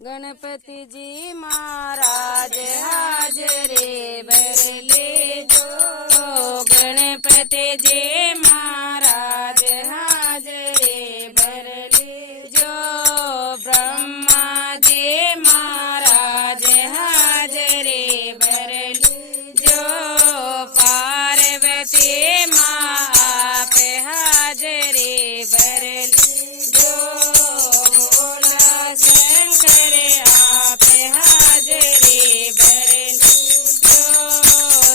गणपति जी महाराज हाजरे भर लेजो। गणपति जी महाराज हाजरे भर लेजो। ब्रह्मा जी महाराज हाजरे भर लेजो। पार्वती माँ आप हाजरे भर लेजो। भोला शंकर आप हाजरे भर लेजो।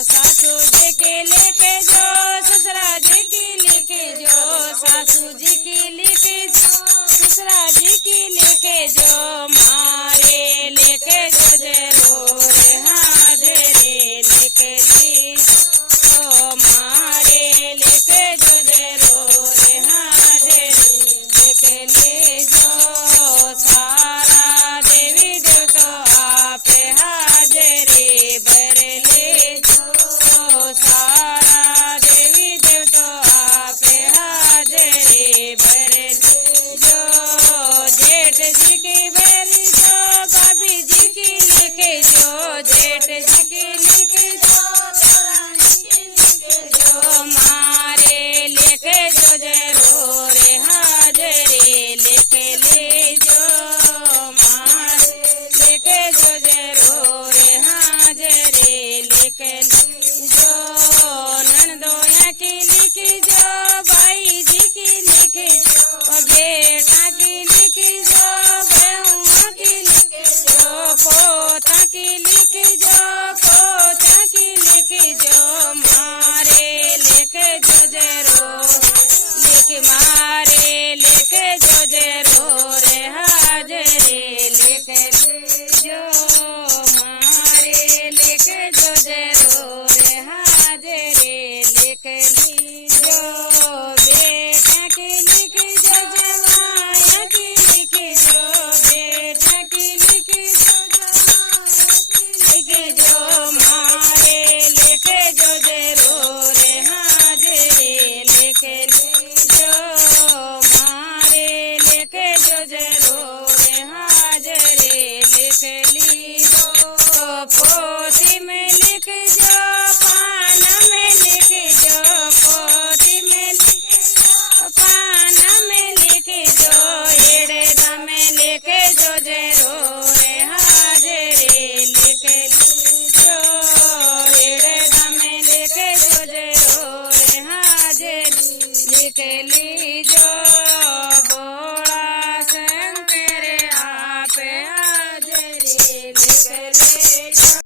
सासू जी की लिख जो, ससुरा जी की लिख जो। सासू जी की लिख जो, ससुरा जी की लिख जो। मारे लिख जो जरूर हाजरे लिख लीजो। मारे लिख जो जरूर हाजरे लिख लीजो। सारा देवी देवता आप हाजरे भर लेजो। सारा देवी देवता आप हाजरे भर लेजो। जेठ जी की बेरी जो, भाभी जी की लिख जो। जेठ जी की लिख जो, जो मारे लिख जो जरूर हाजरे लिख लीजो। मारे लिख जो जरूर हाजरे लिख लीजो। ननदोया की लिख जो, भाई जी की लिख जो। बेटा की लिख जो, बहू की लिख जो। पोता की लिख जो, पोता की लिख जो। मारे लिख जो जरूर लिख। मारे लिख जो जरूर हाजरे लिख लीजो। मारे लिख जो जरूर हाजरे लिख लीजो। बेटा की लिख जो, जवाया की लिख जो। बेटा की लिख जो, जवाया की लिख जो। मारे लिख जो जरूर हाजरे लिख लीजो। मारे लिख जो जरूर हाजरे लिख लीजो। पोती में लिख जो, पान में लिख जो। पोती में लिख जो, पान में लिख जो। एड़ेदा में लिख जो जरूर हाजरे लिख लीजो। एड़ेदा में लिख जो जरूर हाजरे लिख लीजो। भोला शंकर आप हाजरे लिख